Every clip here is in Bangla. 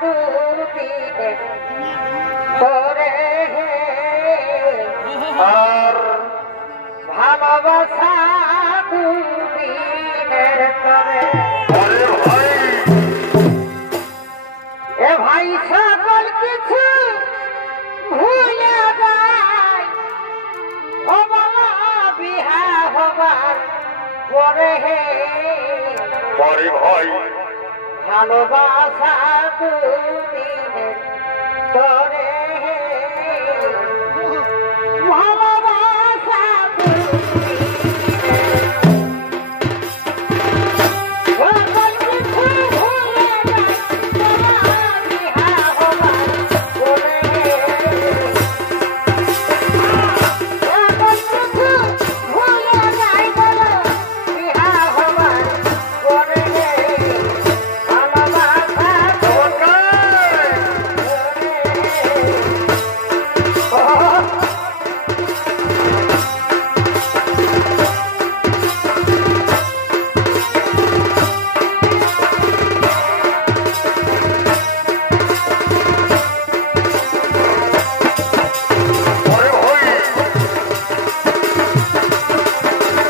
দুদিনে তোরে আর ভালোবাসা দুদিনের করে এ ভাই সকল কিছু ভুলে যায় ও বাবা বিহা হবার পরে পরে ভাই ভালোবাসা দুদিনের করে ভালোবাসা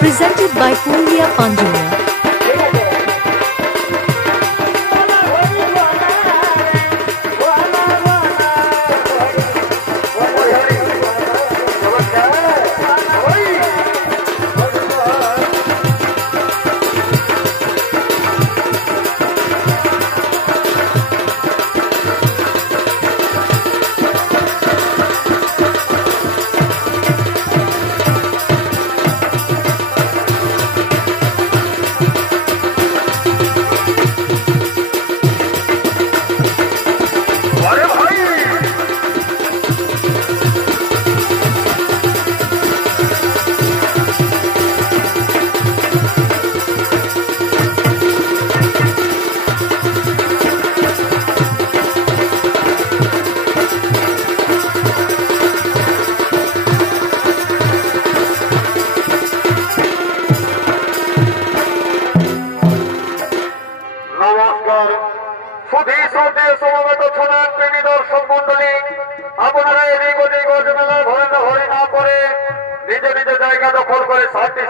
Presented by Purlia Panjulia.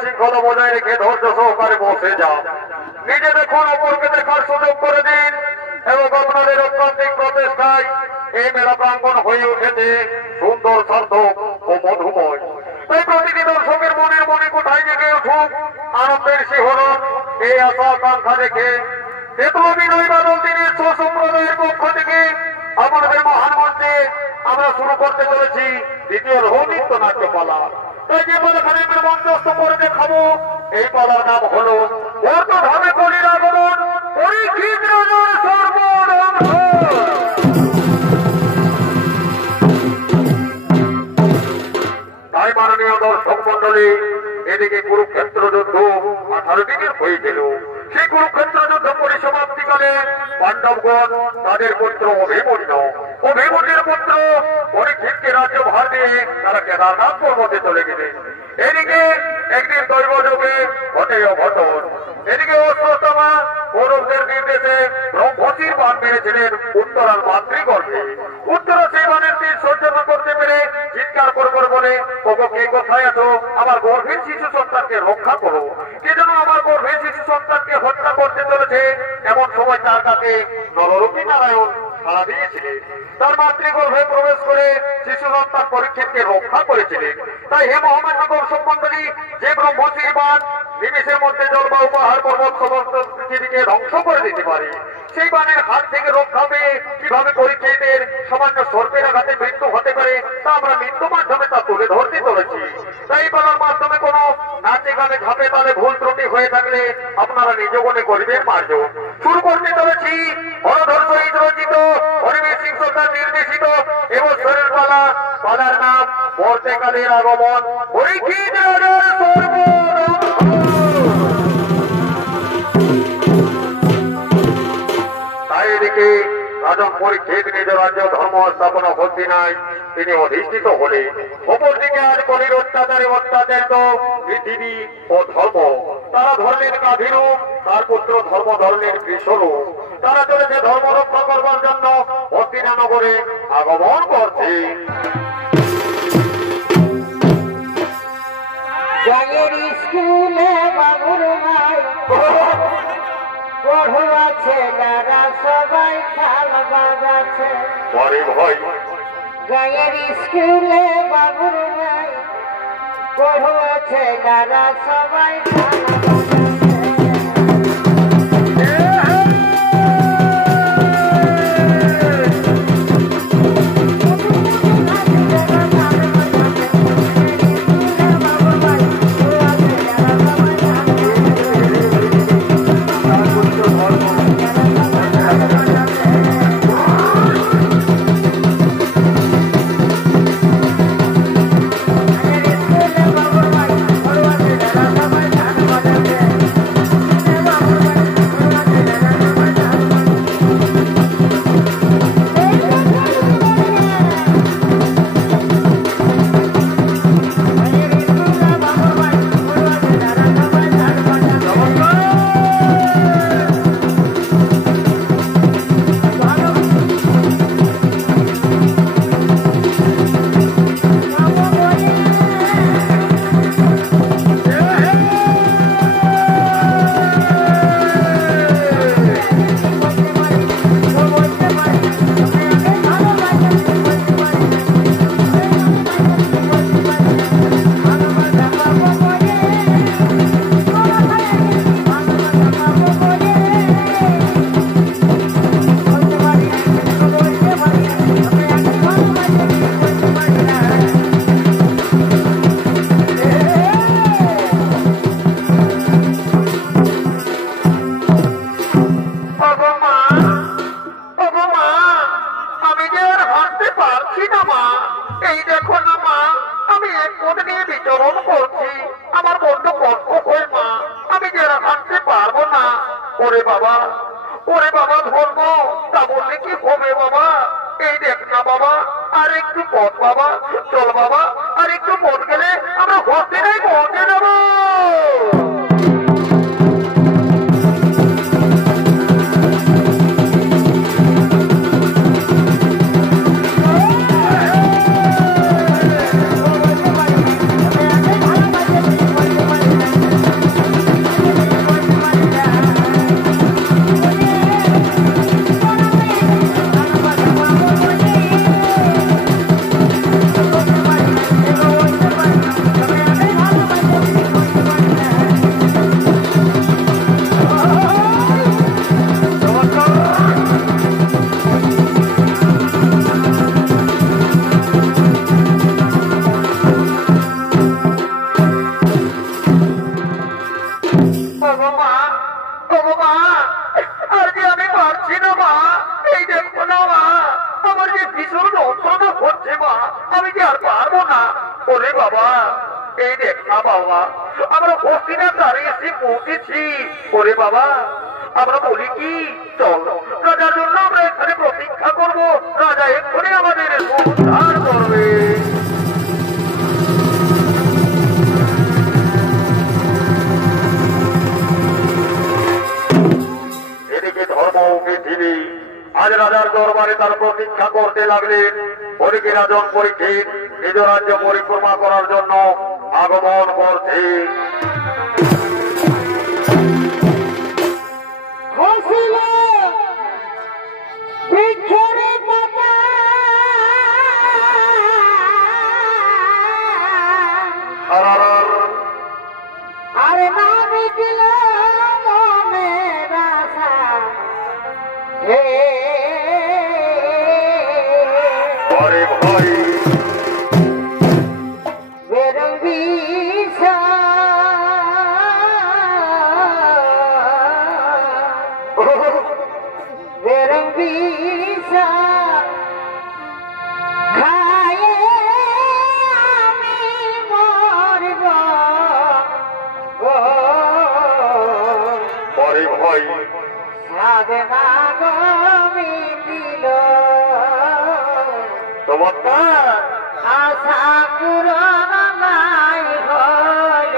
শৃঙ্খলা বজায় রেখে ধৈর্য সহকারে বসে যান। নিজে দেখুন, অপরকে দেখার সুযোগ করে দিন এবং আপনাদের অত্যান্তিক প্রচেষ্টায় এই মেলা প্রাঙ্গণ হয়ে উঠেছে সুন্দর, সার্থক ও মধুময়। তাই প্রতিটি দর্শকের মনের মনে কোথায় জেগে উঠুক আনন্দের শিহরণ। এই আশা আকাঙ্ক্ষা দেখে বিপ্লবী বাদল দিনের সম্প্রদায়ের পক্ষ থেকে আমাদের মহান মঞ্চে আমরা শুরু করতে চলেছি দ্বিতীয় নৃত্য নাট্যপালা। তাই যে পালাখানে মঞ্চস্থ করে দেখাবো এই পালার নাম হলো অর্থভাবে কলির আগমন পরীক্ষিত রাজার সর্বরঙ্গ। তাই মাননীয় দর্শক মন্ডলী, এদিকে কুরুক্ষেত্র যুদ্ধ 18 দিনের হয়েছিল। সেই কুরুক্ষেত্র যুদ্ধ পরিসমাপ্তিকালে পাণ্ডবগণ তাদের পুত্র অভিমন্যুর পুত্র পরীক্ষিতকে রাজ্য ভার দিয়ে তারা কেদারনাথ পর্বতে চলে গেলেন। এদিকে একদিন দৈবযোগে ঘটে অঘটন। এদিকে অশ্বত্থামা কৌরবদের নির্দেশে ব্রহ্মশির বাণ মেরেছিলেন উত্তরার মাতৃগর্ভে। উত্তরা সেই বাণের তীর সহ্য না করতে পেরে চিৎকার করে বলে, ওগো কে কোথায় আছো? আমার গর্ভের শিশু সন্তানকে রক্ষা করো। কে যেন আমার গর্ভের শিশু সন্তানকে হত্যা করতে চলেছে। এমন সময় তার কাছে নররূপী নারায়ণ সাড়া দিয়েছিলেন। তার মাতৃগর্ভে প্রবেশ করে শিশু সন্তান পরীক্ষিতকে রক্ষা করেছিলেন। তাই হে মহামান্য দর্শক মন্ডলী, যে ব্রহ্মশির বাণ নিমেষের মধ্যে জলবায়ু পাহাড় পর্বত সমস্ত পৃথিবীকে ধ্বংস করে দিতে পারে, সেই বাণের হাত থেকে রক্ষা পেয়ে কিভাবে পরীক্ষিতের সামান্য সর্পের আঘাতে মৃত্যু হতে পারে তা আমরা মৃত্যু মাধ্যমে তা তুলে ধরতে চলেছি। তাই পালার মাধ্যমে কোনো নাচে গানে ঝাঁপে তালে ভুল ত্রুটি হয়ে থাকলে আপনারা নিজ গণে করিবেন মার্জন। শুরু করতে চলেছি হরধর সহিত রচিত হরিবীর সিং সরকার নির্দেশিত এবছরের পালা। পালার নাম পর্তেকালের আগমন পরীক্ষিত রাজার সর্বরঙ্গ। তাই এদিকে রাজন পরীক্ষিত নিজ রাজ্য ধর্ম স্থাপনা করতে নাই তিনি অধিষ্ঠিত হলেন। অপরদিকে আজ কলির অত্যাচারে অত্যাচারিত পৃথিবী ও ধর্ম। তারা ধরলেন গাভীরূপ, তার পুত্র ধর্ম ধরলেন কৃষ্ণরূপ। তারা চলেছে ধর্ম রক্ষা করবার জন্য করে আগমন করছে। গায়ের স্কুলে বাবুর ভাই পড়ুয়াছে যারা সবাই খাল বাজাচ্ছে। পরে ভাই গায়ের স্কুলে বাবুর ভাই পড়ুয়াছে যারা সবাই খাল বাজাচ্ছে। ওরে বাবা ধর্ম তা বললে কি হবে বাবা? এই দেখ না বাবা, আর একটু পথ বাবা, চল বাবা, আর একটু পথ গেলে আমরা হস্তিনায় পৌঁছে যাবো। ওরে বাবা, আমরা বলি কি চল রাজার জন্য আমরা এখানে প্রতীক্ষা করব, রাজা এক্ষুনি আমাদের উদ্ধার করবে। এদিকে ধর্ম পৃথিবী আজ রাজার দরবারে তার প্রতীক্ষা করতে লাগলেন। ওদিকে রাজন পরীক্ষিত নিজ রাজ্য পরিক্রমা করার জন্য আগমন করছে। আরে নামি দিল মনের আশা হে ভাই বেরঙ্গি বেরঙ্গি খায়ে আমি মরব পরে ভাই সাধনা গমি দিল তোমার আশা পূরণ নাই হল।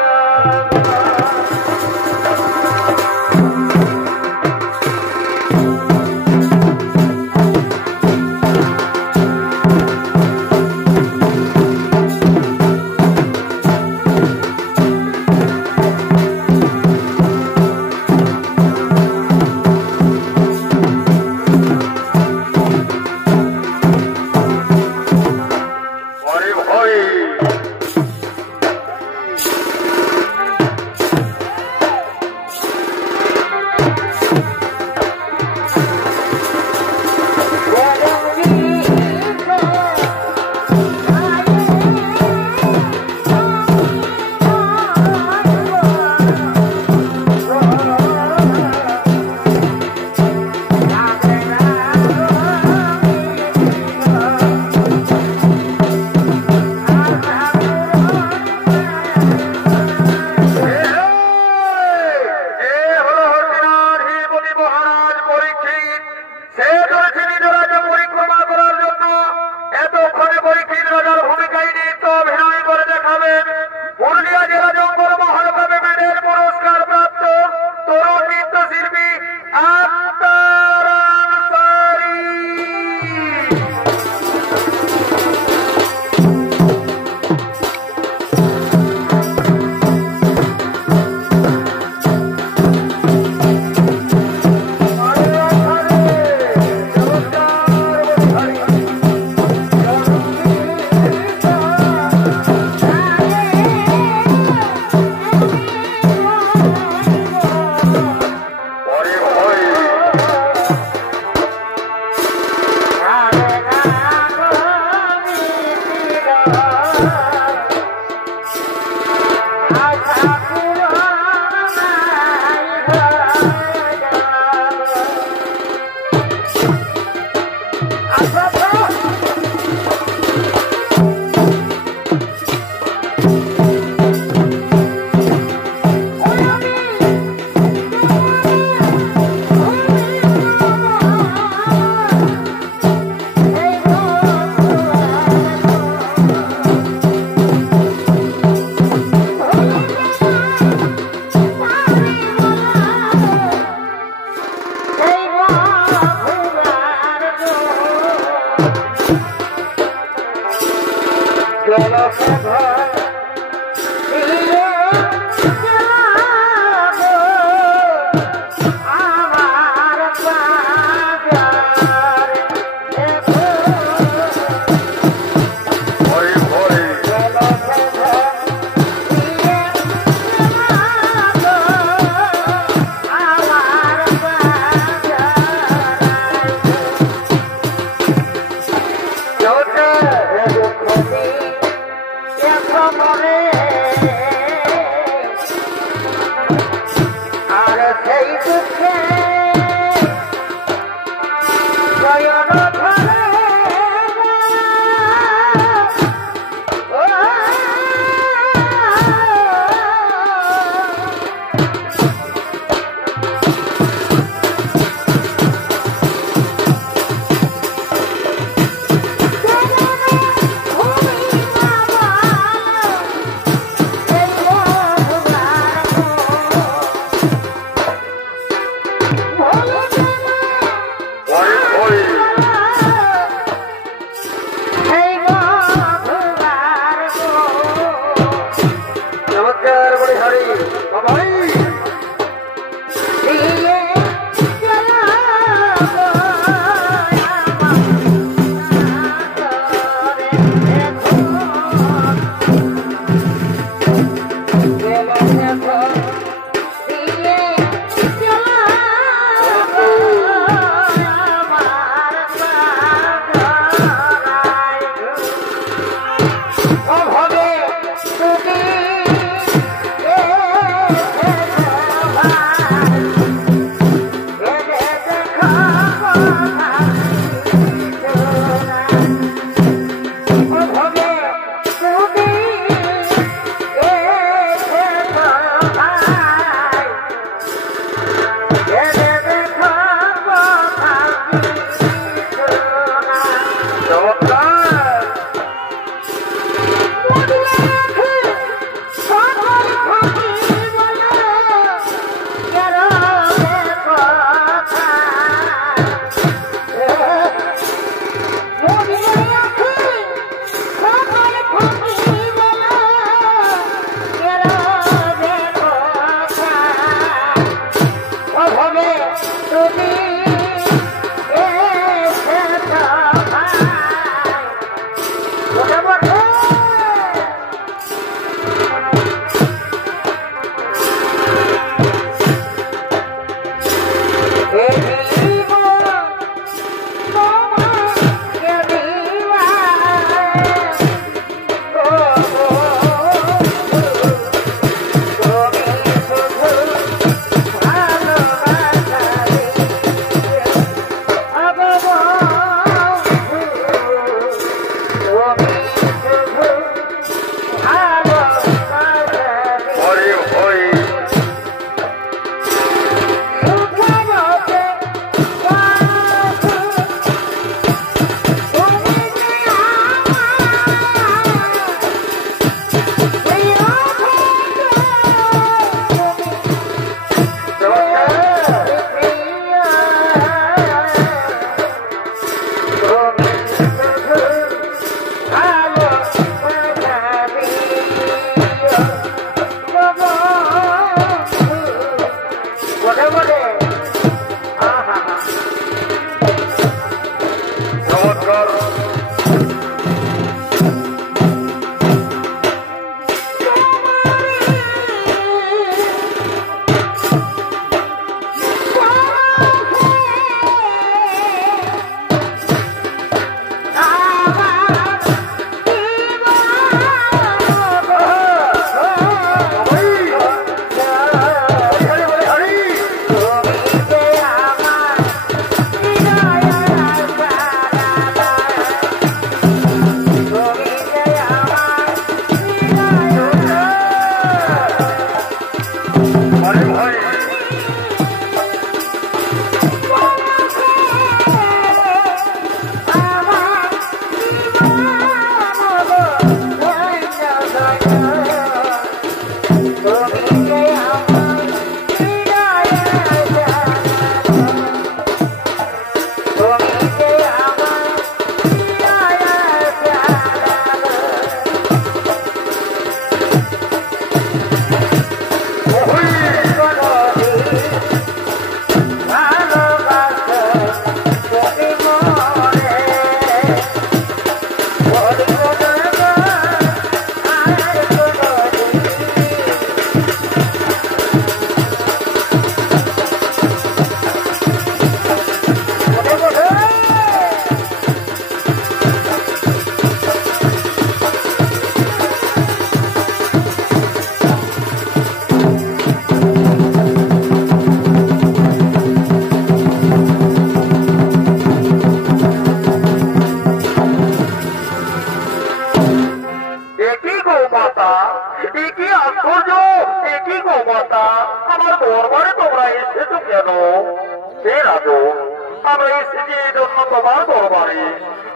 আমরা এসেছি এই জন্য তোমার দরবারে,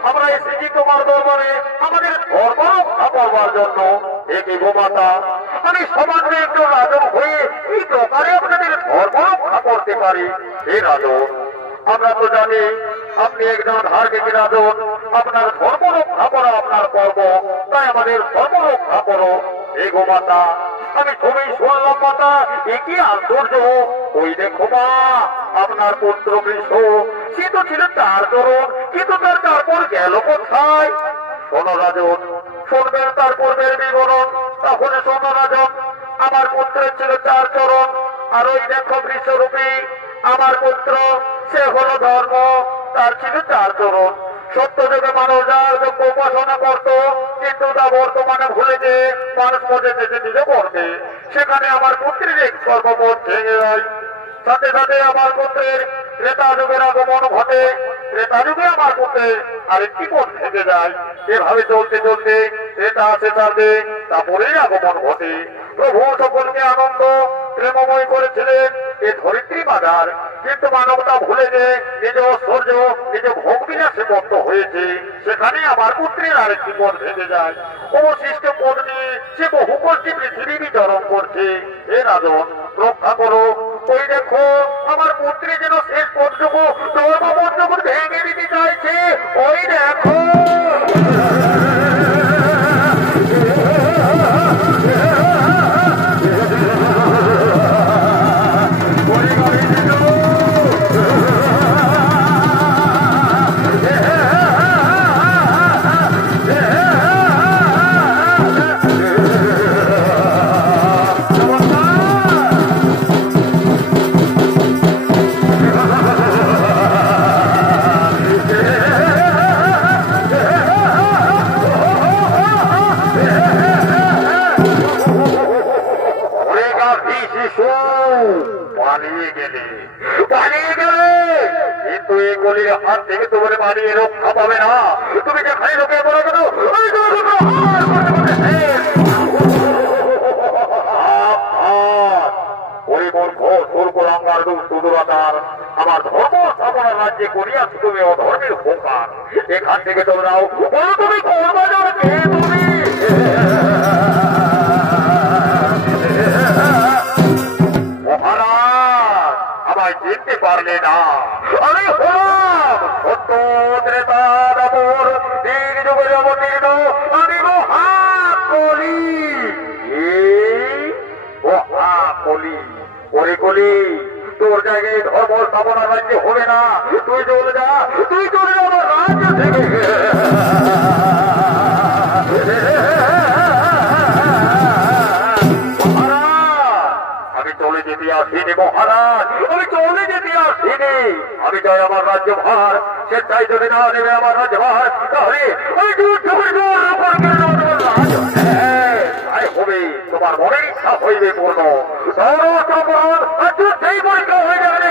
আমরা এসেছি তোমার দরবারে আমাদের ধর্ম রক্ষা করবার জন্য। একই গোমাতা, আমি সমাজে একটু রাজন হয়ে এই দোকানে আপনাদের ধর্ম রক্ষা করতে পারি। হে রাজন, আমরা তো জানি আপনি একজন ধার্মিক রাজন, আপনার ধর্ম রক্ষা করা আপনার কর্ম, তাই আমাদের ধর্ম রক্ষা করো। হে গোমাতা, আমি তুমি শুনলাম মাতা, একই আশ্চর্য। ওই দেখো মা, আপনার পুত্র বৃষ, সে তো ছিল 4 চরণ, কিন্তু তার তারপর গেল কোথায়? শোনো রাজন, শুনবেন তার পূর্বের বিবরণ। তখন শোনো রাজন, আমার পুত্রের ছিল 4 চরণ, আর ওই দেখো বৃষরূপী আমার পুত্র, সে হলো ধর্ম, তার ছিল 4 চরণ। সত্য যুগে মানুষ যার যোগ্য উপাসনা করত, কিন্তু তা বর্তমানে ভুলে যে মানুষ মজে যেতে নিজ করবে। সেখানে আমার পুত্রের এক কর্মপথ ভেঙে যায়, সাথে সাথে আমার পুত্রের ত্রেতা যুগের আগমন ঘটে। ত্রেতা যুগে আমার পুত্রের আরেকটি পথ ভেঙে যায়। এভাবে চলতে চলতে ত্রেতা আসে সাথে, তারপরেই আগমন ঘটে। প্রভু সকলকে আনন্দ প্রেমময় করেছিলেন এ ধরিত্রী বাজার, কিন্তু মানবতা ভুলে যে নিজ ঐশ্বর্য নিজ ভোগ বিলাসে বদ্ধ হয়েছে। সেখানে আমার পুত্রের আরেকটি পথ ভেঙে যায়। অবশিষ্ট পথ নিয়ে সে বহু কষ্টি পৃথিবী বিচরণ করছে। হে রাজন, রক্ষা করো। ওই দেখো আমার পুত্রী যেন শেষ পথটুকু ধর্মপথটুকু ভেঙে দিতে চাইছে। ওই দেখো হাত থেকে তোমার মারিয়ে রক্ষা পাবে না। তুমি যেখানে লোকে বলো কেন আমার ধর্ম স্থাপনার রাজ্যে করিয়াছ তুমি অধর্মের উপকার। এখান থেকে চলে যাও। তুমি করবাজার কে? তুমি মহারাজ, আমায় চিনতে পারলে না? আমি হলাম সত্য ত্রেতা দাপর তিন যুগের অবতীর্ণ, আমি মহাকলি। মহাকলি। ওরে কলি, তোর জায়গায় ধর্ম স্থাপনা রাজ্যে হবে না। তুই চলে যা, তুই চলে যা আমার রাজ্য থেকে। আমি চলে যেতে আসিনি মহারাজ, আমি চলে যেতে আসিনি। আমি চাই আমার রাজ্য ভার, সে চাই যদি না নেবে আমার রাজ্য ভার, তাহলে আমি যুদ্ধ করে তাই হবে। তোমার মনের ইচ্ছা হইবে পূর্ণ। যুদ্ধেই পরীক্ষা হয়ে যাবে।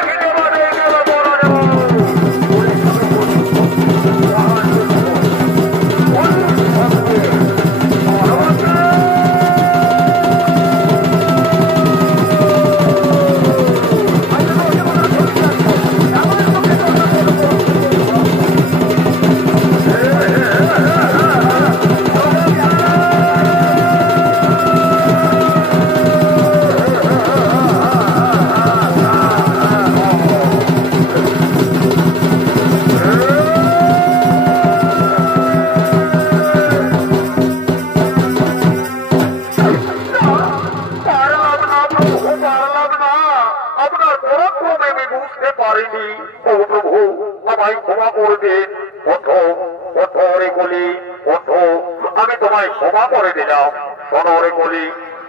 আমি তোমায় ক্ষমা করে দিলাম। শোনরে বলি,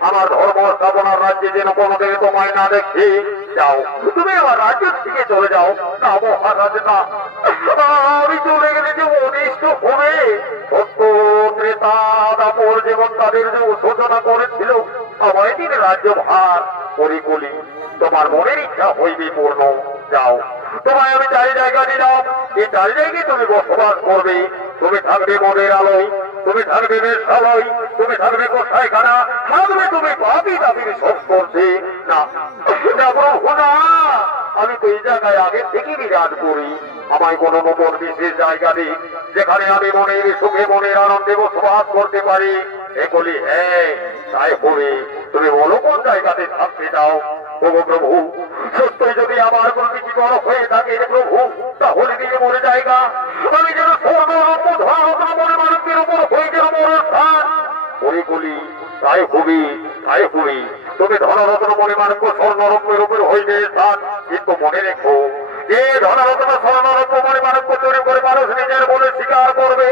আমার ধর্ম স্থাপনার রাজ্যে যেন কোনোদিন তোমায় না দেখি। যাও, তুমি আমার রাজ্য থেকে চলে যাও। না মহারাজ না, আমি চলে গেলে যে অনিষ্ট হবে। সত্য ত্রেতা দাপর যেমন তাদের যে সূচনা করেছিল, আমায় দিন রাজ্য ভার করি বলি। তোমার মনের ইচ্ছা হইবে পূর্ণ। যাও, তোমায় আমি 4 জায়গা দিলাম। এই 4 জায়গায় তুমি বসবাস করবে। তুমি থাকবে মনের আলোয়, তুমি থাকবে বেশালয়, তুমি থাকবে কোথায়খানা, থাকবে তুমি পাপি দাবির সব করছে না। প্রভু না, আমি তো এই জায়গায় আগে থেকে বিরাজ করি। আমায় কোনো নতুন বিশেষ জায়গা দিক, যেখানে আমি মনের সুখে মনের আনন্দে বসবাস করতে পারি। এগুলি হ্যাঁ তাই হবে। তুমি বলো কোন জায়গাতে থাকতে চাও? ওগো প্রভু, সত্যই যদি আমার প্রতি কি বড় হয়ে থাকে রে প্রভু, তাহলে দিয়ে মরে জায়গা আমি যেন স্বর্ণরত্ন ধনরত্ন মনে মানুষের উপর হয়ে যেন মরণ স্থান। ওই বলি তাই হবি, তাই হবি। তুমি ধনরত্ন মনে মানব স্বর্ণরত্নের উপর হইবে স্থান, কিন্তু মনে রেখো যে ধনরত্ন স্বর্ণরত্ন মনে মানব চুরি করে মানুষ নিজের বলে স্বীকার করবে,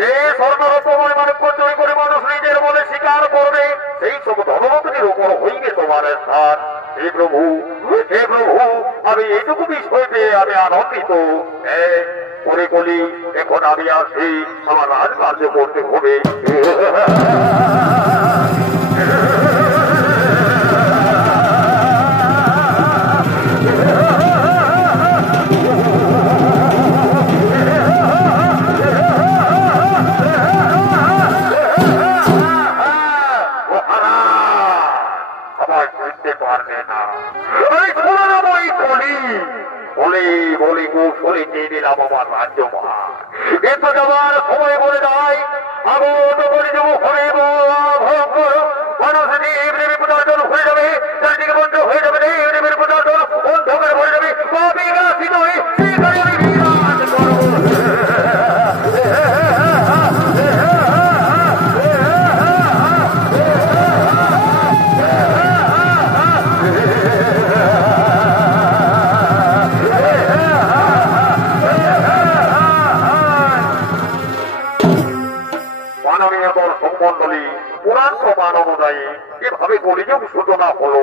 যে স্বর্ণরত্ন মনে মানব চুরি করে মানুষ নিজের বলে স্বীকার করবে, সেই সব ধনরত্নের উপর হইবে তোমার স্থান। হে প্রভু, হে প্রভু, আমি এইটুকু বিষয় পেয়ে আমি আনন্দিত। পরে বলি এখন আমি আসি, আমার রাজকার্য করতে হবে। আমার রাজ্য মহান এত যাওয়ার সময় বলে যায় আগত করে দেবো হয়ে ভয়ঙ্কর মানুষ দেবের পদার্থ হয়ে যাবে, চারিদিকে বন্ধ হয়ে যাবে, দেবের পদার্থ অন্ধকার ভরে যাবে, বিরাসিত হয়ে মন্ডলী পুরাণ প্রমাণ অনুযায়ী এভাবে কলিযুগ সূচনা হলো।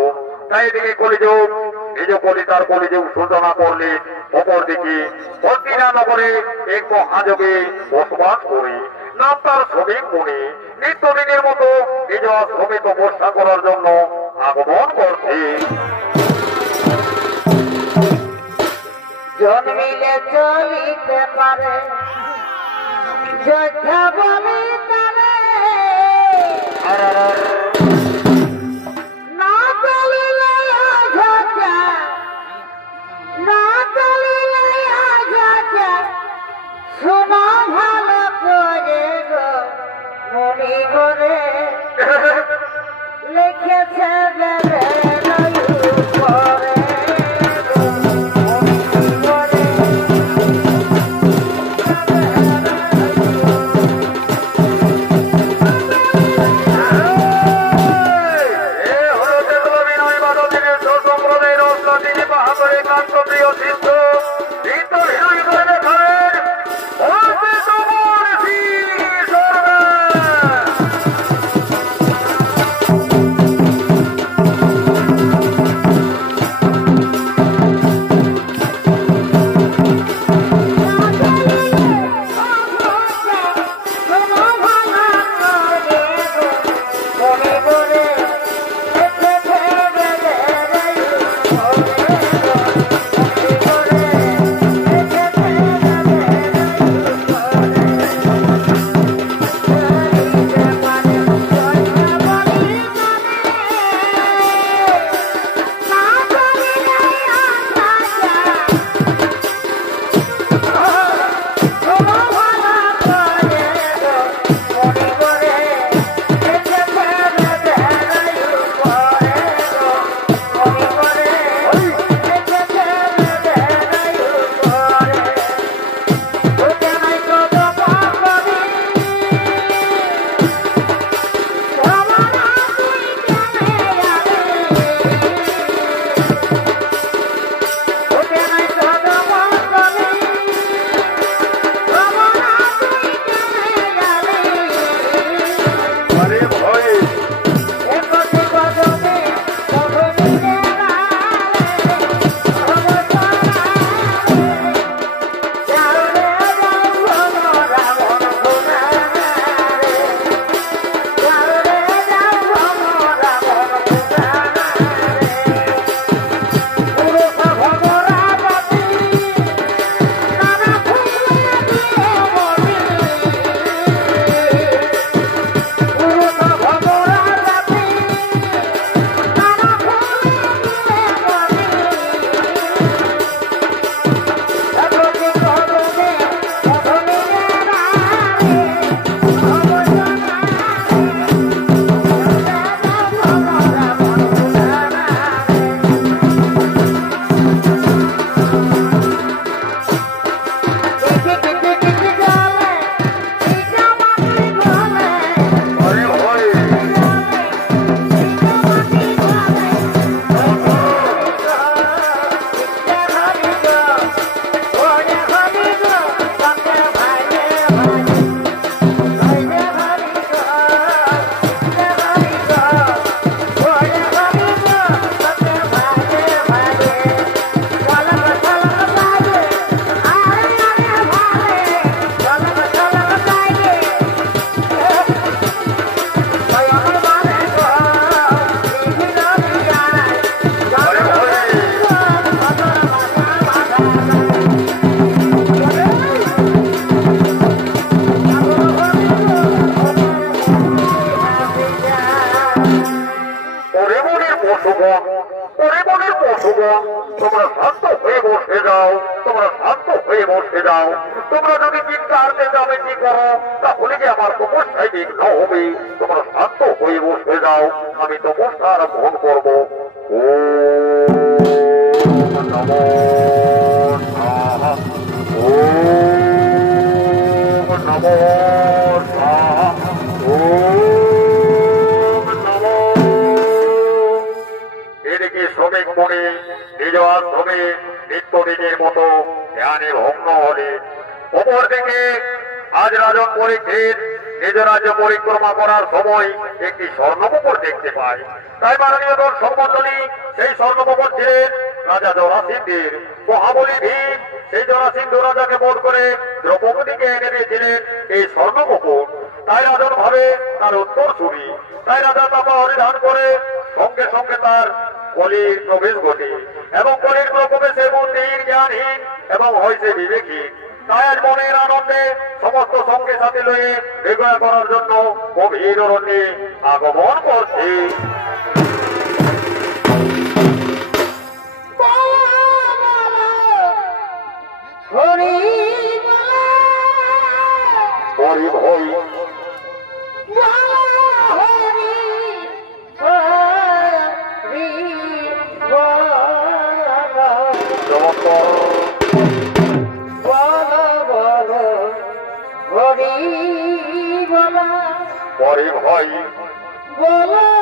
তাই এদিকে কলিযুগ নিজ কলিতার কলিযুগ সূচনা করলেন। অপরদিকে বদ্রীনাথ নগরে এক মহাযোগে বসবাস করে নাম তার শ্রমিক মনে নিত্যদিনের মতো নিজ শ্রমিক তপস্যা করার জন্য আগমন করছে। জন্মিলে চলিতে পারে যোদ্ধা বলে না চলিলে অযোধ্যা, না চলিলে অযোধ্যা, শোনো ভালো করে গো মনে করে লিখেছে দেবে করে রেখে যাও। তোমরা যদি চিন্তা আনতে যাবে কি করো, তাহলে যে আমার তপস্যায় বিঘ্ন হবে। তোমরা শান্ত হয়ে বসে যাও, আমি তপস্যার গ্রহণ করবো। ও নমো স্বাহা, ওম নমো স্বাহা, ওম নমো। এদিকে শ্রমিক মনে নিজ আশ্রমে নিত্যদিনের মতো ধ্যানে ভগ্ন হলে, অপরদিকে আজ রাজন পরীক্ষিত নিজ রাজ্য পরিক্রমা করার সময় একটি স্বর্ণমকর দেখতে পায়। তাই মাননীয় দর্শক মন্ডলী, সেই স্বর্ণমকর ছিলেন রাজা জরাসিন্ধের। মহাবলী ভীম সেই জরাসিন্ধু রাজাকে বধ করে দ্রৌপদীকে এনে দিয়েছিলেন এই স্বর্ণমকর। তাই রাজন ভাবে তার উত্তর শুনি। তাই রাজা তাপা হরিধান করে সঙ্গে সঙ্গে তার কলির প্রবেশ ঘটে, এবং কলির প্রবেশে মন্দির জ্ঞানহীন এবং হয়েছে বিবেকহীন। তাই আজ মনের আনন্দে সমস্ত সঙ্গে সাথে লয়ে বিজয় করার জন্য গভীর অরণ্যে আগমন করছে। হরি ভয় হরি ভয় বলো হরি হরি বলো।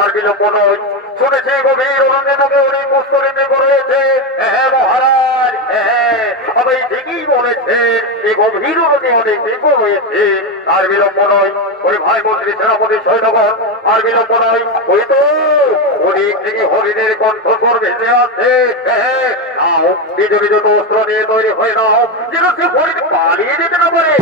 আর বিলম্ব নয়। শুনেছি গভীর অরণ্যে নাকি অনেক পুস্তরে মেঘ রয়েছে। হ্যাঁ মহারাজ, হ্যাঁ আমি ঠিকই বলেছে, এই গভীর অরণ্যে অনেক মেঘ রয়েছে। আর বিলম্ব নয়, ওই ভাই মন্ত্রী সেনাপতি সৈন্যগণ, আর বিলম্ব নয়, ওই তো অনেক থেকে হরিণের কণ্ঠস্বর ভেসে আসছে। হ্যাঁ নাও, নিজ নিজ অস্ত্র নিয়ে তৈরি হয়ে নাও, যেন সে হরিণ পালিয়ে যেতে না পারে।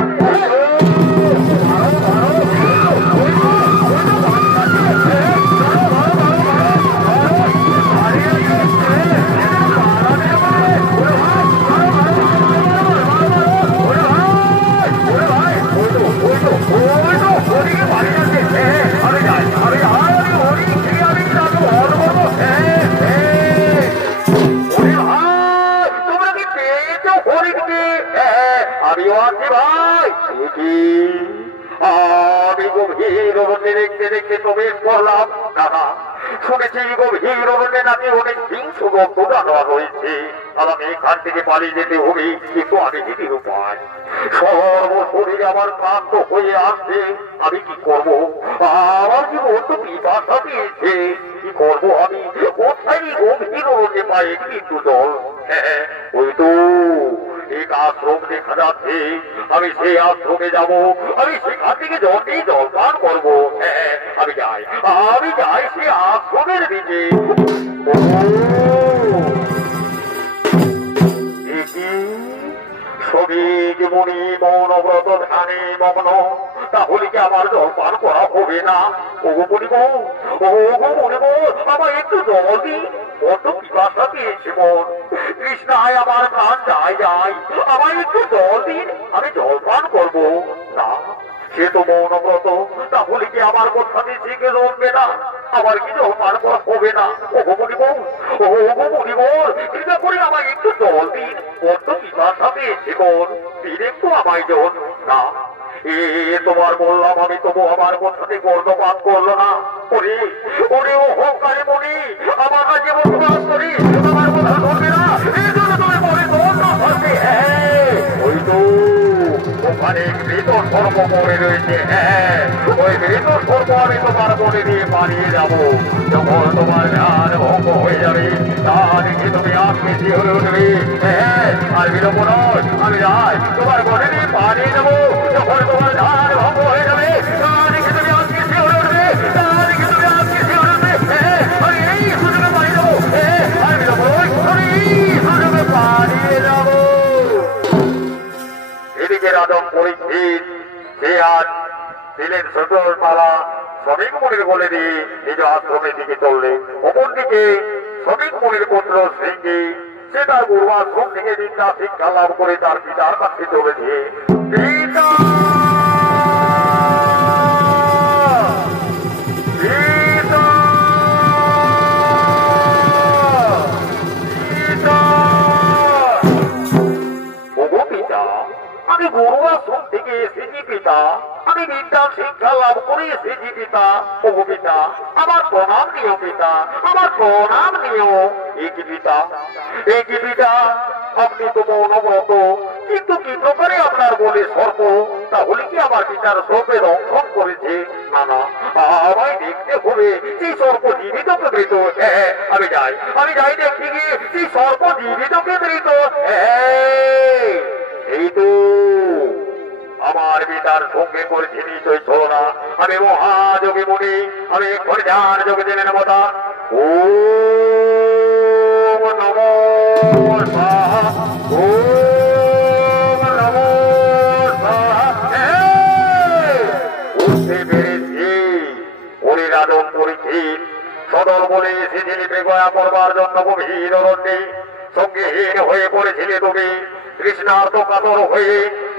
আমি গভীর অরণ্যে দেখতে দেখতে প্রবেশ করলাম। দাদা শুনেছি গভীর অরণ্যে নাকি অনেক হিংস্র জানোয়ার রয়েছে। আর আমি এখান থেকে পালিয়ে যেতে হবে, কিন্তু আমি দিদির উপায় সর্বশরীরে আমার ক্লান্ত হয়ে আসছে। আমি কি করবো? আমার কি বন্ধু পিপাসা পেয়েছে, কি করবো আমি? কোথায় গভীর অরণ্যে পাই কিন্তু জল? হ্যাঁ ওই তো এক আশ্রম দেখা যাচ্ছে, আমি সেই আশ্রমে যাব, আমি সেখান থেকে জলকেই জলপান করবো। হ্যাঁ আমি যাই সেই আশ্রমের দিকে। শ্রমিক মুনি মৌনব্রত ধ্যানে মগ্ন, তাহলে কি আমার জলপান করা হবে না? ওগো মনিব, ওগো মনিব, আমার একটু জল দিন, বড্ড পিপাসা পেয়েছে মন। কৃষ্ণায় আমার প্রাণ যায়, আমার একটু জল দিন, আমি জলপান করবো। না, সে তো মৌনব্রত, তাহলে কি আমার কথাতে শিখে রবে না? আমার কি জলপান করা হবে না? ওগো মনিব, ওগো মনিব, কৃপা করে আমায় একটু জল দিন, বড্ড পিপাসা পেয়েছে মন, দিন একটু আমায় জল। না তোমার বললাম আমি, তবু আমার কথাতে কর্ণপাত করলো না। ওরে ওরে ও হোকারে মনি, আমার জীবন প্রকাশ করি, আমার কথা ধরবে না, এই জন্য তুমি বলে ধন্য হবে। হ্যাঁ ওই তো ওখানে মৃত সর্ব পড়ে রয়েছে। হ্যাঁ ওই মৃত সর্ব আমি তোমার মনে নিয়ে পালিয়ে যাবো। যখন তোমার ধ্যান ভঙ্গ হয়ে যাবে, তা দেখে তুমি আকৃতি হয়ে উঠবে। হ্যাঁ আর বিলম্ব নয়, আমি যাই তোমার মনে নিয়ে পালিয়ে যাবো। যখন তোমার ধ্যান ভঙ্গ হয়ে যাবে, তা দেখে তুমি আকৃতি হয়ে উঠবে, তা দেখে তুমি আকৃতি হয়ে উঠবে। হ্যাঁ আমি এই সুযোগে পালিয়ে যাবো। হ্যাঁ আর বিলম্ব নয়, আমি এই সুযোগে পালিয়ে যাবো। এদিকে রাজম পরীক্ষিত সে আজ দিলেন সজল মালা, শ্রমিক মুনির বলে দিয়ে নিজ আশ্রমের দিকে চললেন। অপরদিকে শ্রমিক মুনির পুত্র সিংহী সে তার পূর্বাশ্রম থেকে বিদ্যা শিক্ষা লাভ করে তার পিতার কাছে চলেছে। পিতা আমি গরুয়াশ্রম থেকে এসেছি পিতা, আমি বিদ্যা শিক্ষা লাভ করে এসেছি পিতা। ওগো পিতা, আমার প্রণাম নিও পিতা, আমার প্রণাম নিও। একই পিতা, একই পিতা, আপনি তো মৌনব্রত, কিন্তু কি প্রকারে আপনার বলে সর্প? তাহলে কি আমার পিতার সর্পের দংশন করেছে? না না, আমায় দেখতে হবে সেই সর্প জীবিত কে মৃত। হ্যাঁ আমি যাই দেখি গিয়ে সেই সর্প জীবিত কে মৃত। এই তো আমার পিতার সঙ্গে করেছি নিশ্চয় ছিল না। আমি মহাযোগী মুনি, আমি এক্ষণ ধ্যান যোগে জেনে নেব তা। ও নমো স্বাহা, ও নমো স্বাহা। উঠতে পেরেছি, ওরে রাজন পরিচিত সদর বলে এসেছিলি বেগয়া করবার জন্য গভীর অরণ্যে। সঙ্গীহীন হয়ে পড়েছিলে তুমি, কৃষ্ণার্থ কাতর হয়ে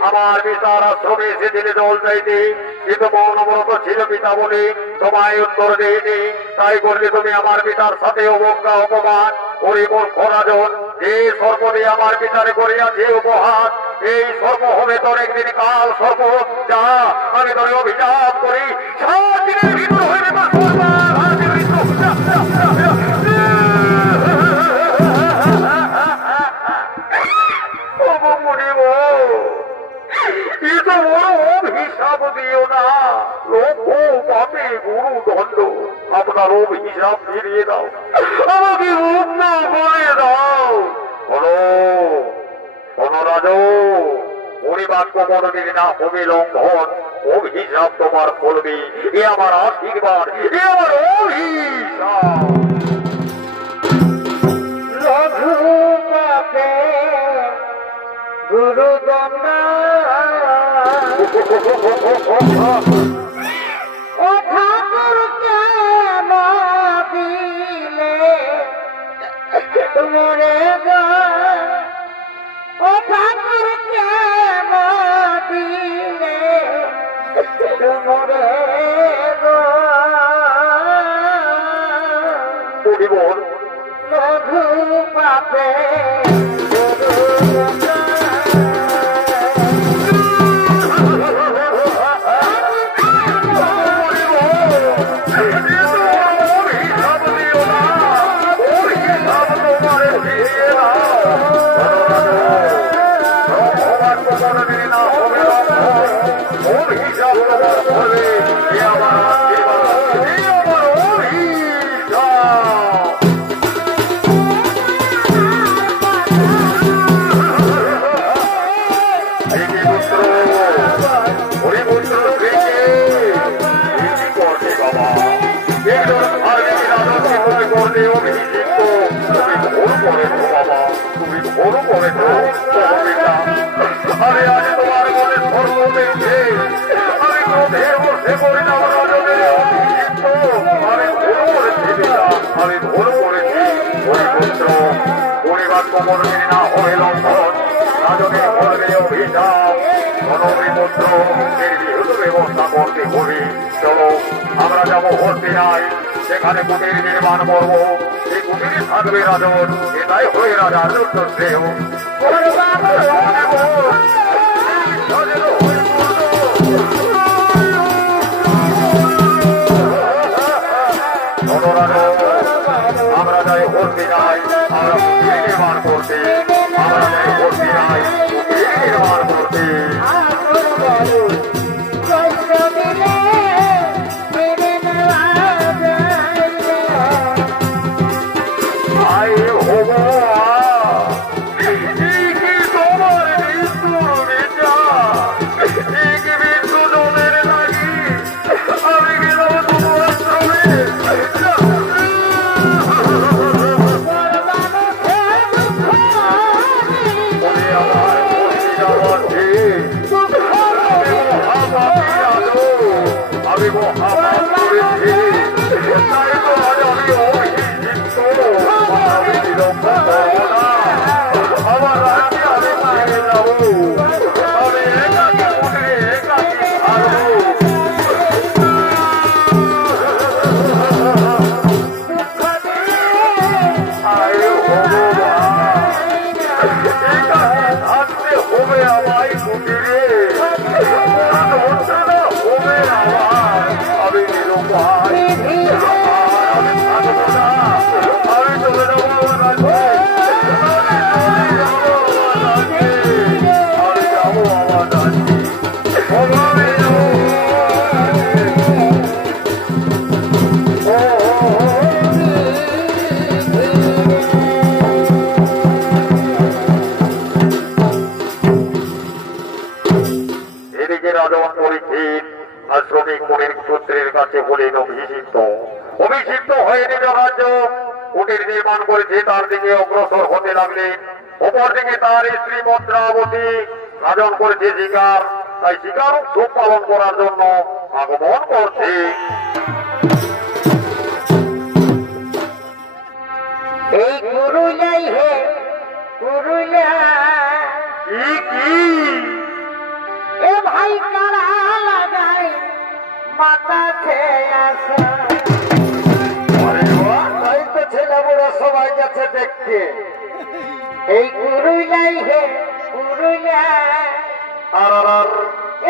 আমার পিতার আশ্রমে এসেছিলে জল চাইতে। কিন্তু মৌনব্রত ছিল পিতা বলে তোমায় উত্তর দেয়নি, তাই করলে তুমি আমার পিতার সাথে অবজ্ঞা অপমান। ওরে মূর্খ রাজন, যে সর্প দিয়ে আমার পিতারে করিয়াছে উপহাস, এই সর্প হবে তোর একদিন কাল সর্প। যা আমি তোরে অভিশাপ করি, 7 দিনের ভিতর হয়ে অভিশাপ দিও না। লোক পাপে গুরু দণ্ড, আপনার অভিশাপ ফিরিয়ে দাও, আমাকে মুক্ত করে দাও। বলো শোনো রাজু, পরিবাক্য কোনদিন না হবে লঙ্ঘন, অভিশাপ তোমার ফলবে, এ আমার আশীর্বাদ, এ আমার অভিশাপ। রঘুপতে গুরুদণ্ড ও ঠাকুর কেন দিলে মরে গো, ও ঠাকুর কেন দিলে মরে গো। পরিবর রঘুপতে আরে আজ তোমার মনে ধর্ম দেখছে, আমি ক্রোধের মধ্যে পড়ে যাওয়ার রাজনের অভিযুক্ত, আমি ভুল করেছি পিতা, আমি ভুল করেছি। ওই পুত্র পরিবার কমরগিরি না হয়ে লঙ্ঘন, রাজনের ফলবে অভিশাপ। গণবী পুত্র এর বিহিত ব্যবস্থা করতে হবে। চলো আমরা যাবো হস্তি নাই, সেখানে কুটির নির্মাণ করবো, এই কুটিরে থাকবে রাজন, এটাই হয়ে রাজার শ্রেয়। আমরা যাই হস্তি নাই, আমরা কুটির নির্মাণ করতে, আমরা যাই হস্তি নাই, কুটির নির্মাণ করতে। অভিষিক্ত হয়ে নিজ রাজ্য কুটির নির্মাণ করেছে, তার দিকে অগ্রসর হতে লাগলেন। অপর দিকে তার স্ত্রী মন্ত্রাবতী রাজন করেছে শিকার, তাই শিকার উৎসব পালন করার জন্য আগমন করছে। এই পুরুলিয়াই হে পুরুলিয়া এ ভাই কারা লাগাই মাথা খেয়ে আসা, তাই তো ছেলে বুড়ো সবাই গেছে দেখতে। এই পুরুলিয়াই হে পুরুলিয়া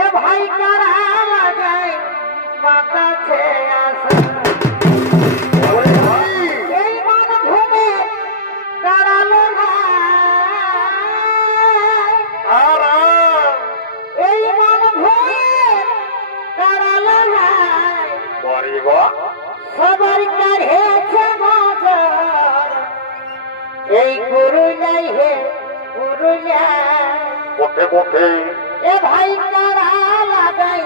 এ ভাই কারা লাগাই মাথা খেয়ে আসা, এই মানভূমে কারা এই মানভূমে কারা সবার কাছে গুরুইয়া কোঠে কোঠে এ ভাই কারা লাগাই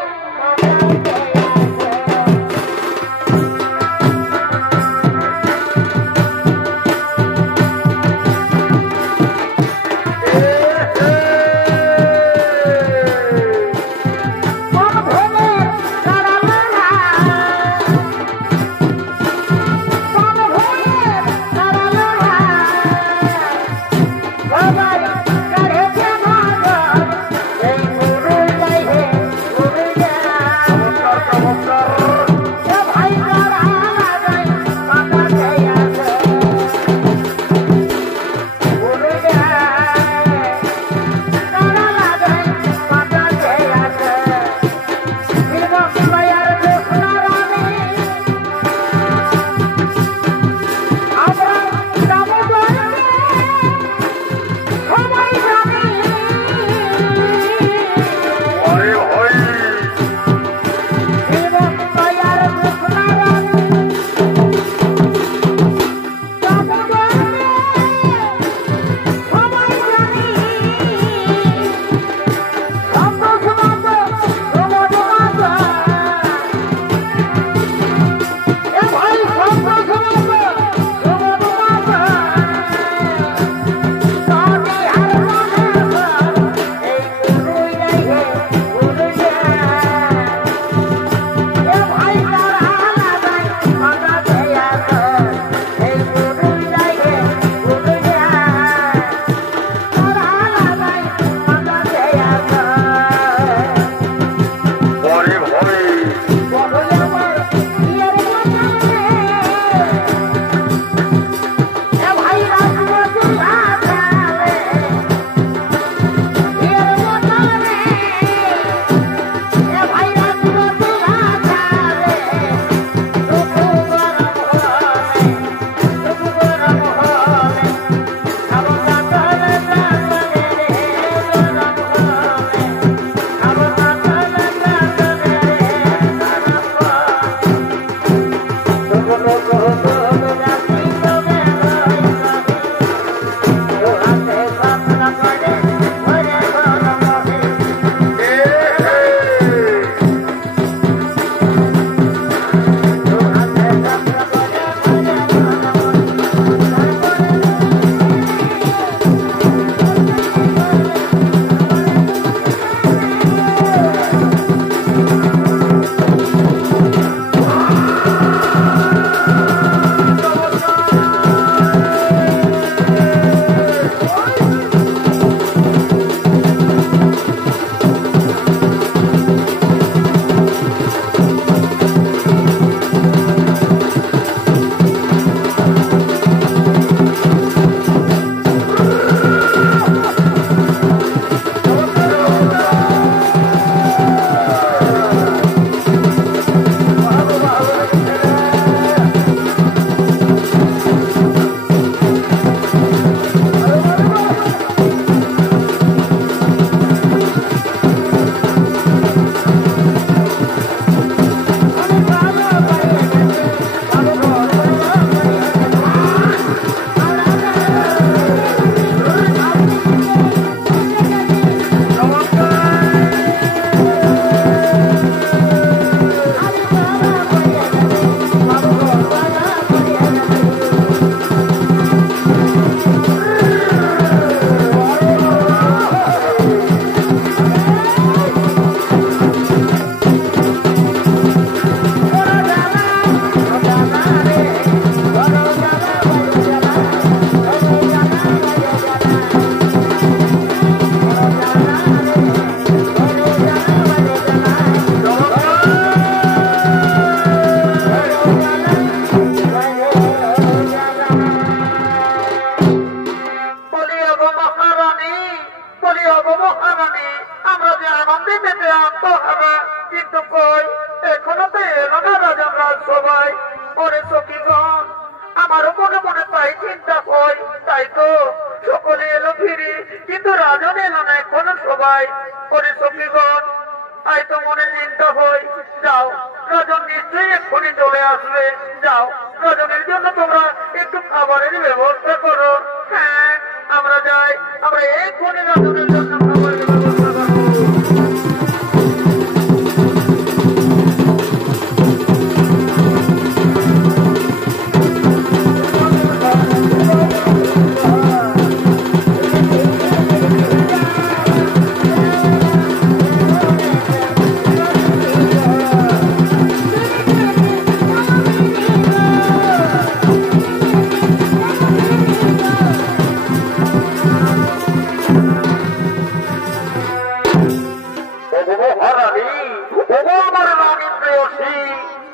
আমরা যাই, আমরা এই কোণে রাজনের জন্য খাবারের ব্যবস্থা করবো।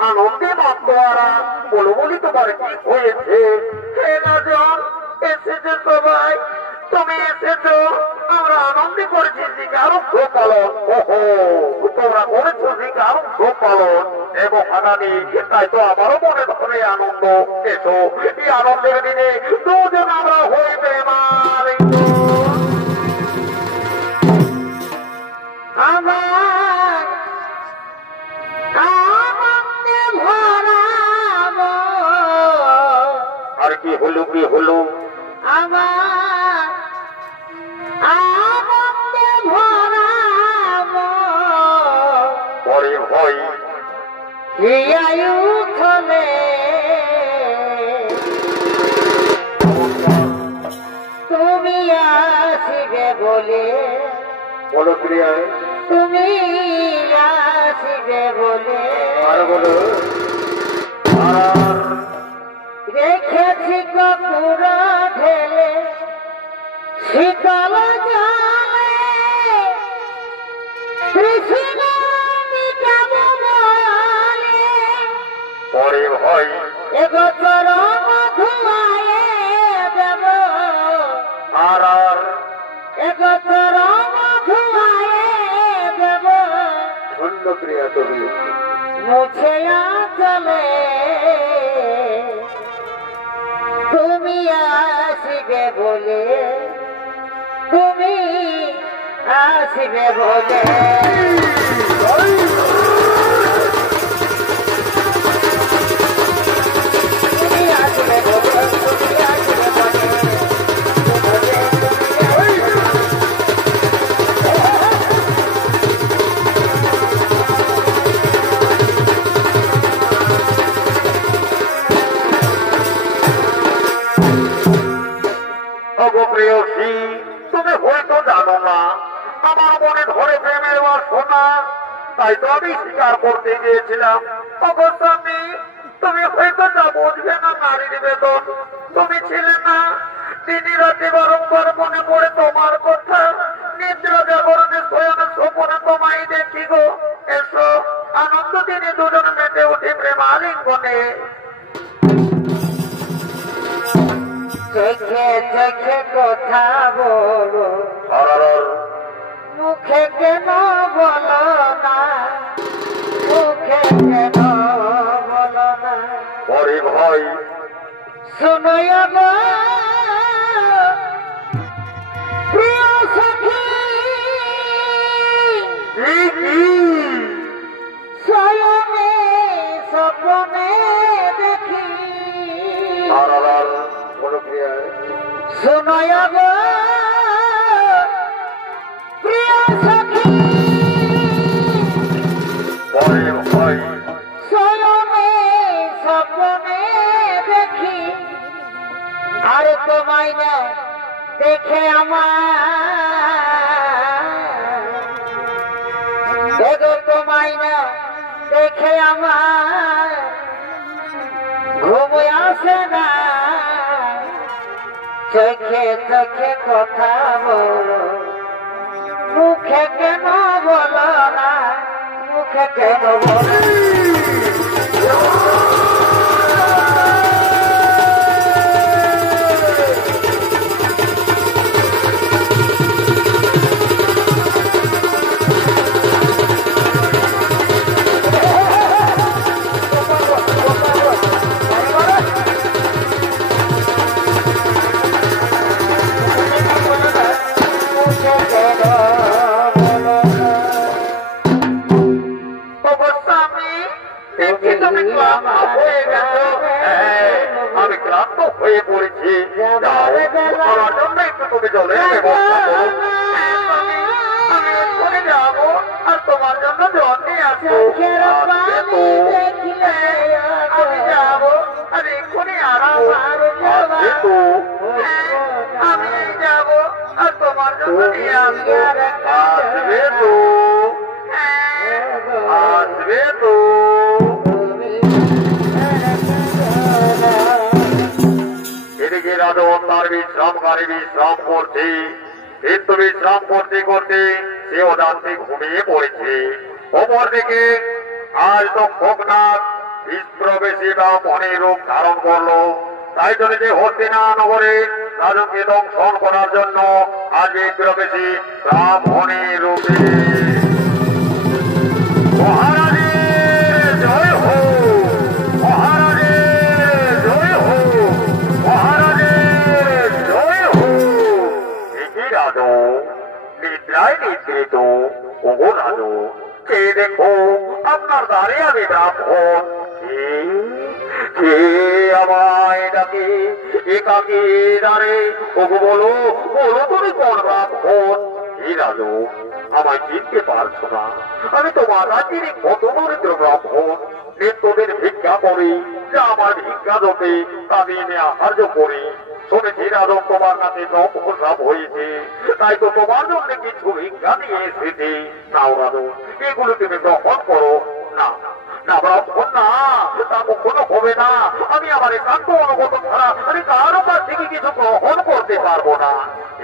আনন্দে মাতোয়ারা বলো বলি তোমার কি হয়েছে? হে রাজন, এসেছে সবাই, তুমি এসেছো, আমরা আনন্দে করেছি জিকারুদ্ধ পালন। ওহো, তোমরা করেছো জিকারুদ্ধ পালন এবং আনানি, তাই তো আমারও মনে ধরে আনন্দ। এসো, এই আনন্দের দিনে দুজন আমরা হইবে মারিত। আর কি হলো, কি হলো? আমার আনন্দে ভরাবো পরে ভয় হিয়ায়ু থলে তুমি আসিবে বলে, বলো ক্রিয়ায়, তুমি আসিবে বলে আর বলো আর রেখেছি কপুর ঢেলে শীতল জলে কৃষ্ণ মিটাব বলে, পরে ভয় এবছর মধুয়ায়ে দেব, আর এবছর মধুয়ায়ে দেব, ধন্য ক্রিয়া তুমি মুছে চলে তুমি আসিবে বলে, তুমি আসিবে বলে। তুমি আসিবে বলে, তুমি আসিবে বলে। প্রেয়সী, তুমি হয়তো জানো না আমার মনে ধরে প্রেমের বাসনা, তাই তো আমি স্বীকার করতে গিয়েছিলাম। অবস্থামি, তুমি হয়তো তা বুঝবে না নারীর বেতন। তুমি ছিলে না, দিনই রাতে বারংবার মনে পড়ে তোমার কথা, নিদ্রা জাগরণে শয়নে স্বপনে তোমায় দেখি গো। এসো, আনন্দ দিনে দুজন মেতে উঠি প্রেমালিঙ্গনে। চোখে চোখে কথা বলো, মুখে কেন বলো না, মুখে কেন বলো না। পরে ভয় শুনয় গো প্রিয় সখী, শয়নে স্বপ্নে দেখি, শুনয় গো প্রিয় সখী, পরে ভয় শয়নে স্বপ্নে দেখি, আর তোমায় না দেখে আমার, তোমায় না দেখে আমার ঘুম আসে না। চোখে চোখে কথা বলো, মুখে কেন বলো না, মুখে কেন বলো। অবস্থা আমি দেখি তুমি ক্লান্ত হয়ে পড়েছি। আমার জন্য একটু তুমি জলের ব্যবস্থা করো। আমি এক্ষুনি যাবো আর তোমার জন্য জল নিয়ে আসবো। আমি যাবো আর এক্ষুনি আসবো। আমি যাবো আর তোমার জন্য নিয়ে আসবো। আসবে তো, আসবে তো। এদিকে রাজন তার বিশ্রামকারী বিশ্রাম করছে, কিন্তু বিশ্রাম করতে করতে সেও রাত্রে ঘুমিয়ে পড়েছে। অপরদিকে আজ তক্ষকনাথ বিপ্রবেশী ব্রাহ্মণের রূপ ধারণ করলো। তাই চলেছে হস্তিনা নগরে রাজকে দংশন করার জন্য আজ বিপ্রবেশী ব্রাহ্মণের রূপে। মহারাজের জয় হো, মহারাজের জয় হো, মহারাজের জয় হো। এটি রাজু নিদ্রায় নিদ্রিত। ওগো রাজু, কে দেখো আপনার দ্বারে আমি ব্রাহ্মণ। কে আমায় ডাকে একাকে দ্বারে? ওগো বলো, বলো তুমি কোন ব্রাহ্মণ? এই রাজু, আমায় চিনতে পারছো না? আমি তোমার রাজ্যের কত দরিদ্র ব্রাহ্মণ। নিত্যদের ভিক্ষা করি, যা আমার ভিক্ষা দোপে তা দিয়ে আহার্য করি। শুনেছি রাজন তোমার কাছে ব্রহ্মসাপ হয়েছে, তাই তো তোমার জন্য কিছু ভিক্ষা দিয়ে এসেছি। নাও রাজন, এগুলো তুমি গ্রহণ করো। না না ব্রাহ্মণ না, তা কখনো হবে না। আমি আমার একান্ত অনুগত ছাড়া আমি কারো কাছ থেকে কিছু গ্রহণ করতে পারবো না।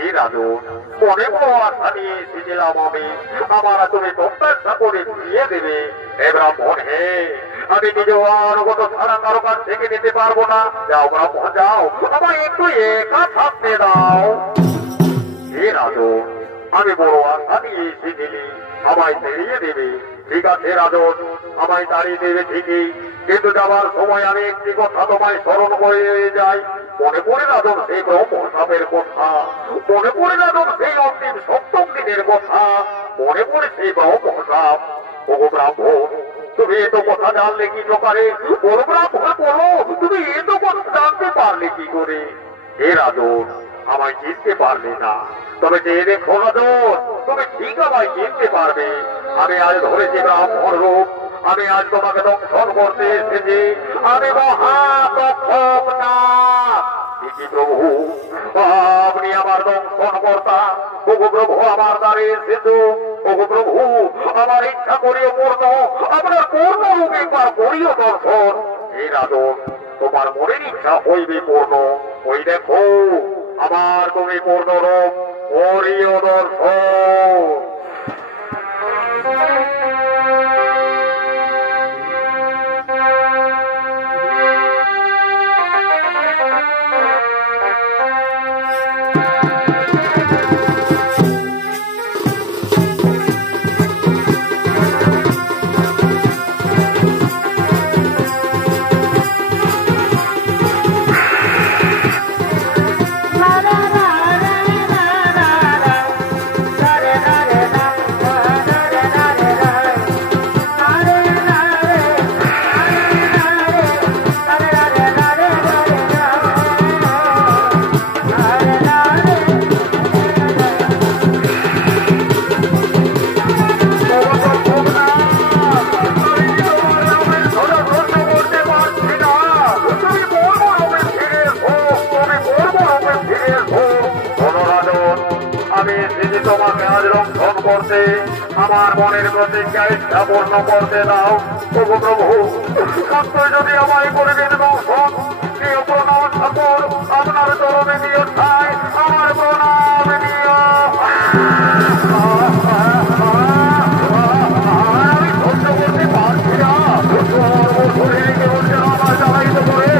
এই রাজন, মনে বড় আশা নিয়ে এসেছিলাম আমি, আমার তুমি প্রত্যাশা করে ফিরিয়ে দেবে। হে ব্রাহ্মণ হে, আমি নিজে অনুগত ছাড়া কারো কাছ থেকে নিতে পারবো না। যাও ব্রাহ্মণ যাও, আমায় একটু একা থাকতে দাও। হে রাজন, আমি বড় আশা নিয়ে এসেছিলি, আমায় তেড়িয়ে দেবে। ঠিক আছে রাজন, আমায় তাড়িয়ে দেবে ঠিকই, কিন্তু যাবার সময় আমি একটি কথা তোমায় স্মরণ করে যাই। মনে পড়ে রাজন সেই ব্রহ্মসাপের কথা, মনে পড়ে রাজন সেই অন্তিম সপ্তম দিনের কথা, মনে পড়ে সেই ব্রহ্মসাপ। ওগো ব্রাহ্মণ, তুমি এত কথা জানলে কি প্রকারে? বড় ব্রাহ্মণ বলো, তুমি এত কথা জানতে পারলে কি করে? হে রাজন, আমায় চিনতে পারলে না? তবে যে দেখো রাজন, তুমি ঠিক আমায় চিনতে পারবে। আমি আজ ধরেছি ব্রাহ্মণ রূপ, আমি আজ তোমাকে দংশন করতে এসেছি। আমি মহাতক্ষকনাথ। প্রভু, আপনি আমার দংশন কর্তা। ওগো প্রভু, আমার দ্বারে এসেছো। ওগো প্রভু, আমার ইচ্ছা করিও পূর্ণ, আপনার পূর্ণ রূপ একবার করিও দর্শন। এই রাজন, তোমার মনের ইচ্ছা হইবে পূর্ণ। ওই দেখো আমার তুমি পূর্ণ রূপ করিও দর্শন। আমার মনের প্রতিজ্ঞা ইচ্ছা পূর্ণ করতে দাও। প্রভু প্রভু, সত্য যদি আমায় করিবেন দংশন, প্রিয় প্রণাম ঠাকুর, আপনার চরণে দিও ঠাই, আমার প্রণাম দিও। আমি সহ্য করতে পারছি না, আমার জ্বালাইতে করে।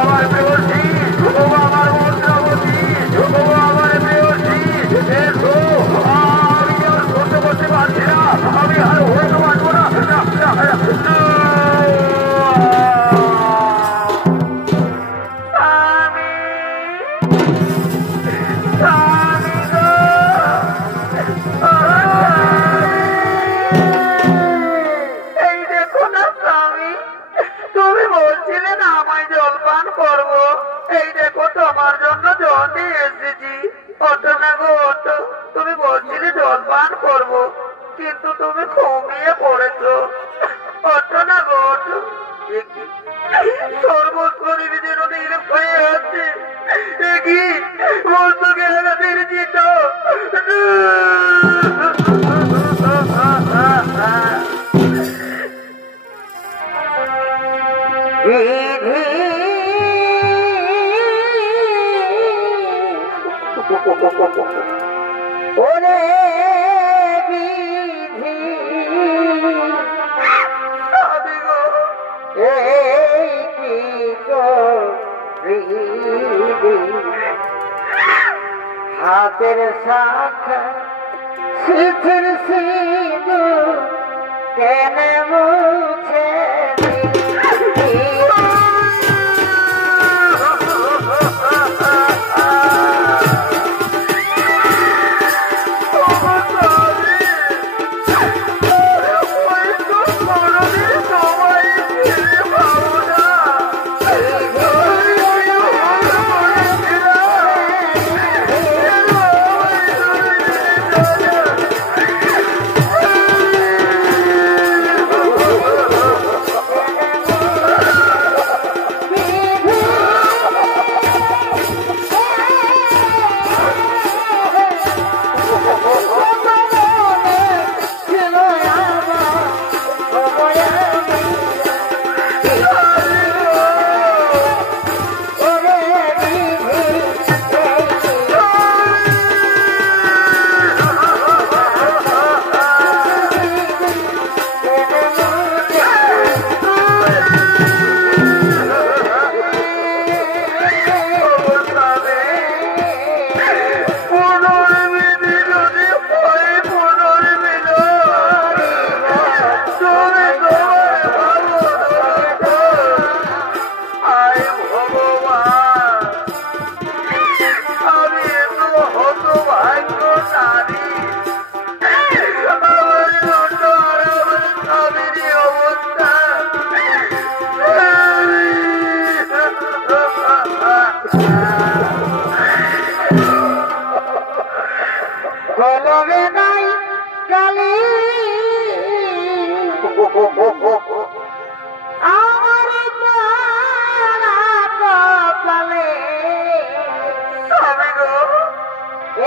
আমার প্রেয়সী, আমার মন্ত্রাবতী, আমার প্রেয়সী, এসো। আমি আর হইতে পারবো না। কিন্তু তুমি ঘুমিয়ে পড়েছো। ওঠো না গো, ওঠো। সর্বক্ষণির যেন নীরব হয়ে আছে। কি বলতো গেলাদের জিত ওরে বিধি এই কি করিবি হাতের শাখা সিঁথির সিঁদুর কেন মুছে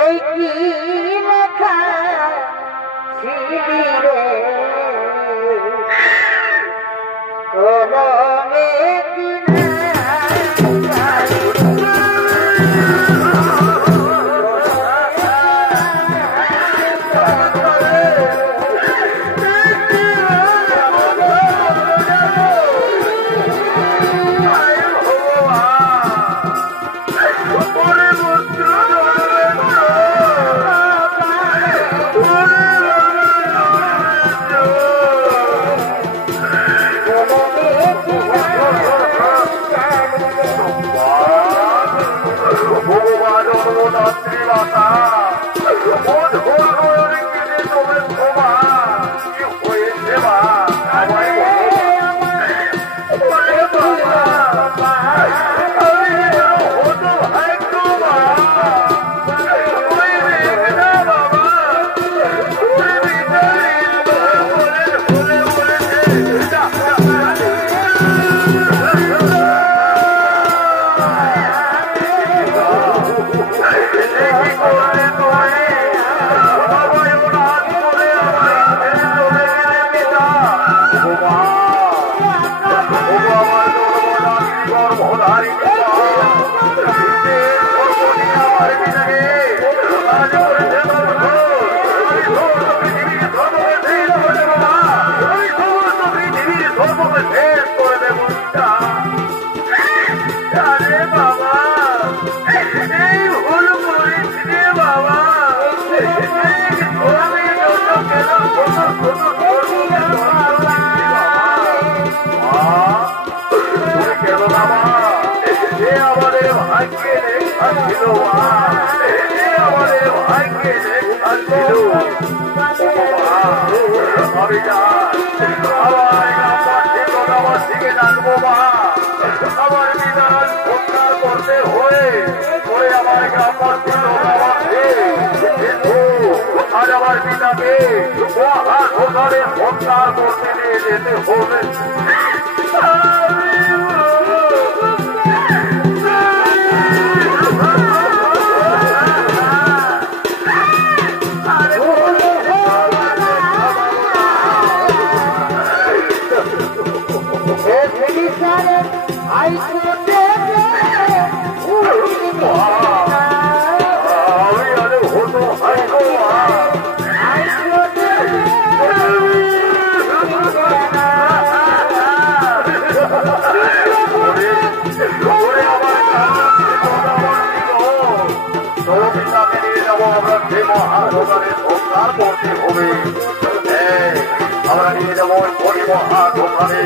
এই কি লেখা শিবিরে কলমে আমার পিতাকে মহাশ্মশানে সৎকার করতে নিয়ে যেতে হবে। আমরা নিয়ে যাবো মহাশ্মশানে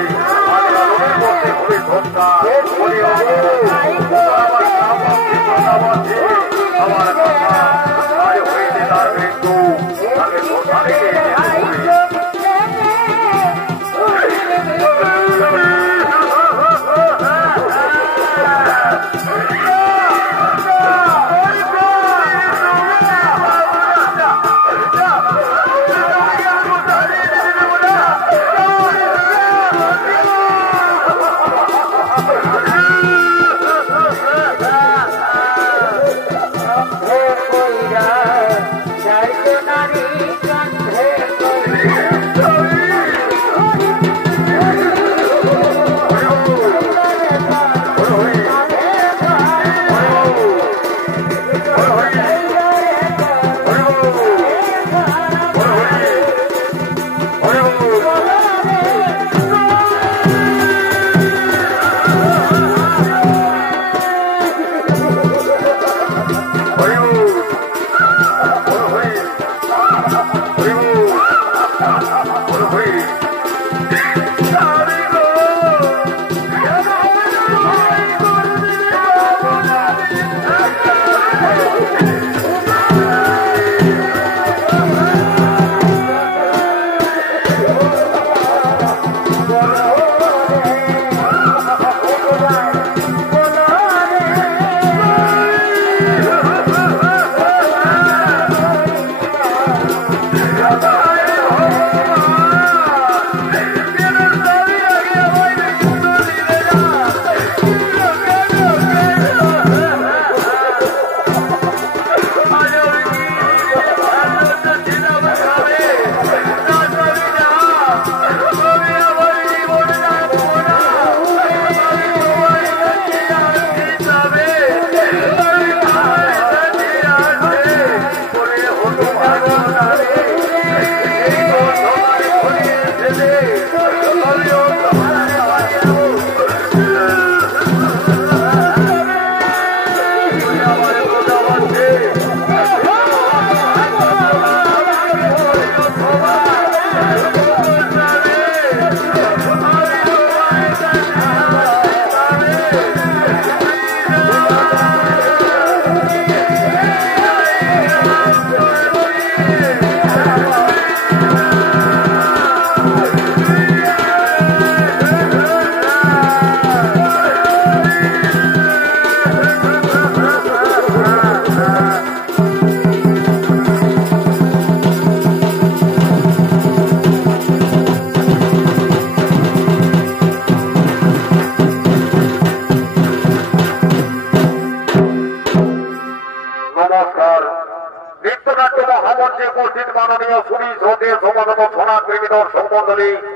আমার হয়েছে তার মৃত্যু তাকে শ্মশানে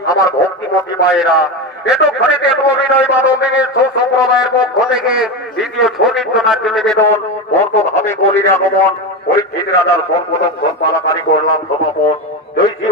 আমার ভক্তিমতী মায়েরা এতক্ষণে অভিনয় মানবের সম্প্রদায়ের পক্ষ থেকে দ্বিতীয় ছবিত্র নাট্য নিবেদন বর্তভাবে গলির আগমন পরীক্ষিত রাজার সর্বপ্রথম সম্পাদকারী করলাম সভাপতি জয় শ্রী